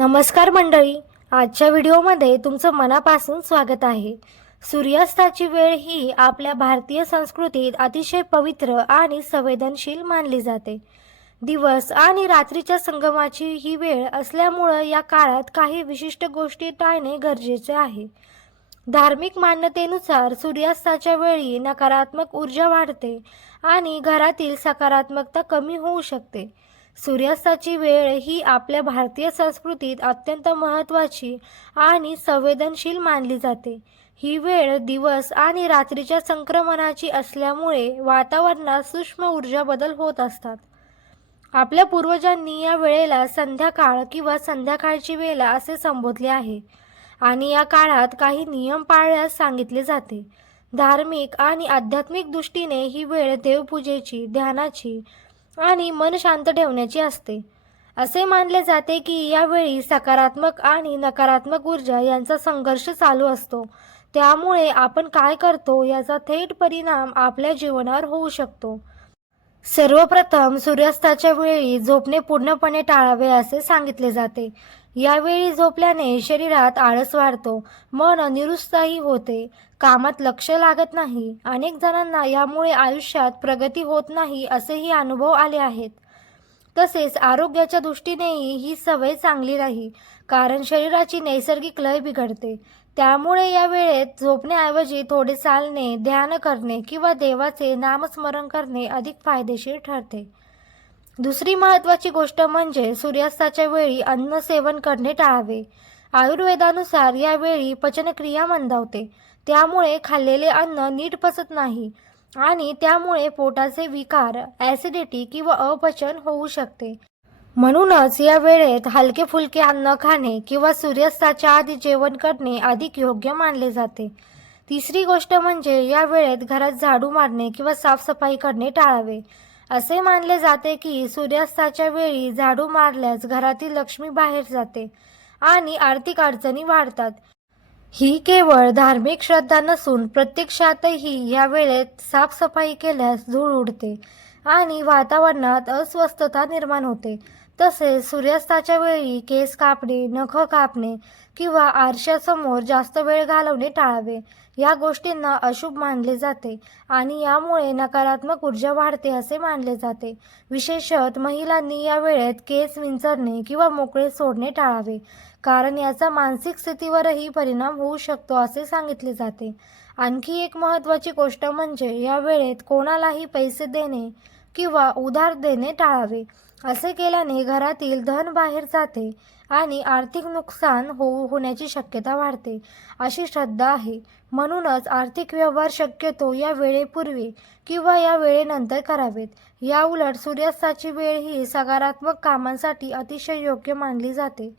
नमस्कार मंडळी, आजच्या व्हिडिओमध्ये तुमचं मनापासून स्वागत आहे। सूर्यास्ताची वेळ ही आपल्या भारतीय संस्कृतीत अतिशय पवित्र आणि संवेदनशील मानली जाते। दिवस आणि रात्रीच्या संगमाची ही वेळ असल्यामुळे या काळात काही विशिष्ट गोष्टी टाळणे गरजेचे आहे। धार्मिक मान्यतेनुसार सूर्यास्ताच्या वेळी नकारात्मक ऊर्जा वाढते आणि घरातील सकारात्मकता कमी होऊ शकते। सूर्यास्ताची वेळ ही आपल्या भारतीय संस्कृतीत अत्यंत महत्त्वाची आणि संवेदनशील मानली जाते। ही वेळ दिवस आणि रात्रीच्या संक्रमणाची असल्यामुळे वातावरणात सूक्ष्म ऊर्जा बदल होत असतात। आपल्या पूर्वजांनी या वेळेला संध्याकाळ किंवा संध्याकाळची वेळ असे संबोधले आहे आणि या काळात काही नियम पाळण्यास सांगितले जाते। धार्मिक आणि आध्यात्मिक दृष्टीने ही वेळ देवपूजेची, ध्यानाची आणि मन शांत ठेवण्याची असते। असे मानले जाते की यावेळी सकारात्मक आणि नकारात्मक ऊर्जा यांचा संघर्ष चालू असतो, त्यामुळे आपण काय करतो याचा थेट परिणाम आपल्या जीवनावर होऊ शकतो। सर्वप्रथम सूर्यास्ताच्या वेळी झोपणे पूर्णपणे टाळावे असे सांगितले जाते। यावेळी झोपल्याने शरीरात आळस वाढतो, मन निरुत्साही होते, कामात लक्ष लागत नाही। अनेक जणांना यामुळे आयुष्यात प्रगती होत नाही असेही अनुभव आले आहेत। तसेच आरोग्याच्या दृष्टीनेही ही सवय चांगली नाही, कारण शरीराची नैसर्गिक लय बिघडते। त्यामुळे या वेळेत झोपण्याऐवजी थोडे चालणे, ध्यान करणे किंवा देवाचे नामस्मरण करणे अधिक फायदेशीर ठरते। दुसरी महत्त्वाची गोष्ट म्हणजे सूर्यास्ताच्या वेळी अन्न सेवन करणे टाळावे। आयुर्वेदानुसार यावेळी पचनक्रिया मंदावते, त्यामुळे खाल्लेले अन्न नीट पचत नाही आणि त्यामुळे पोटाचे विकार, ॲसिडिटी किंवा अपचन होऊ शकते। म्हणूनच या वेळेत हलके फुलके अन्न खाणे किंवा सूर्यास्ताच्या आधी जेवण करणे अधिक योग्य मानले जाते। तिसरी गोष्ट म्हणजे या वेळेत घरात झाडू मारणे किंवा साफसफाई करणे टाळावे। असे मानले जाते की सूर्यास्ताच्या वेळी झाडू मारल्यास घरातील लक्ष्मी बाहेर जाते आणि आर्थिक अडचणी वाढतात। ही केवळ धार्मिक श्रद्धा नसून प्रत्यक्षातही या वेळेत साफसफाई केल्यास धूळ उडते आणि वातावरणात अस्वस्थता निर्माण होते। तसेच सूर्यास्ताच्या वेळी केस कापणे, नख कापणे किंवा आरशासमोर जास्त वेळ घालवणे टाळावे। या गोष्टींना अशुभ मानले जाते आणि यामुळे नकारात्मक ऊर्जा वाढते असे मानले जाते। विशेषतः महिलांनी या वेळेत केस विंचरणे किंवा मोकळे सोडणे टाळावे, कारण याचा मानसिक स्थितीवरही परिणाम होऊ शकतो असे सांगितले जाते। आणखी एक महत्त्वाची गोष्ट म्हणजे या वेळेत कोणालाही पैसे देणे किंवा उधार देणे टाळावे। असे केल्याने घरातील धन बाहेर जाते आणि आर्थिक नुकसान होण्याची शक्यता वाढते अशी श्रद्धा आहे। म्हणूनच आर्थिक व्यवहार शक्यतो या वेळेपूर्वी किंवा या वेळेनंतर करावेत। याउलट सूर्यास्ताची वेळ ही सकारात्मक कामांसाठी अतिशय योग्य मानली जाते।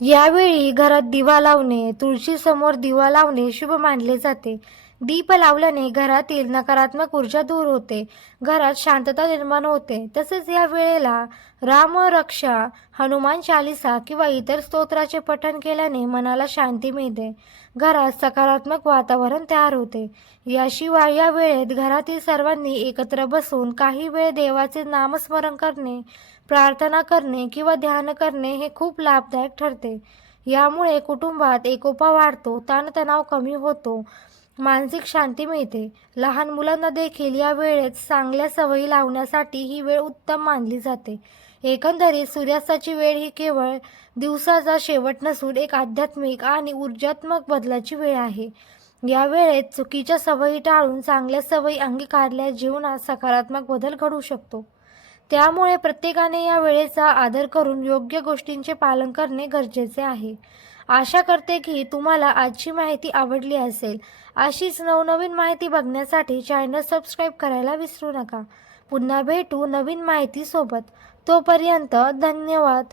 यावेळी घरात दिवा लावणे, तुळशीसमोर दिवा लावणे शुभ मानले जाते। दीप लावल्याने घरातील नकारात्मक ऊर्जा दूर होते, घरात शांतता निर्माण होते। तसेच या वेळेला राम रक्षा, हनुमान चालीसा किंवा इतर स्तोत्राचे पठण केल्याने मनाला शांती मिळते, घरात सकारात्मक वातावरण तयार होते। याशिवाय या वेळेत घरातील सर्वांनी एकत्र बसून काही वेळ देवाचे नामस्मरण करणे, प्रार्थना करणे किंवा ध्यान करणे हे खूप लाभदायक ठरते। यामुळे कुटुंबात एकोपा वाढतो, ताणतणाव कमी होतो, मानसिक शांती मिळते। लहान मुलांना देखील या वेळेत चांगल्या सवयी लावण्यासाठी ही वेळ उत्तम मानली जाते। एकंदरीत सूर्यास्ताची वेळ ही केवळ दिवसाचा शेवट नसून एक आध्यात्मिक आणि ऊर्जात्मक बदलाची वेळ आहे। या वेळेत चुकीच्या सवयी टाळून चांगल्या सवयी अंगीकारल्यास जीवनात सकारात्मक बदल घडू शकतो। त्यामुळे प्रत्येकाने या वेळेचा आदर करून योग्य गोष्टींचे पालन करणे गरजेचे आहे। आशा करते की तुम्हाला आजची माहिती आवडली असेल। अशीच नवनवीन माहिती बघण्यासाठी चॅनल सबस्क्राईब करायला विसरू नका। पुन्हा भेटू नवीन माहिती सोबत। तोपर्यंत धन्यवाद।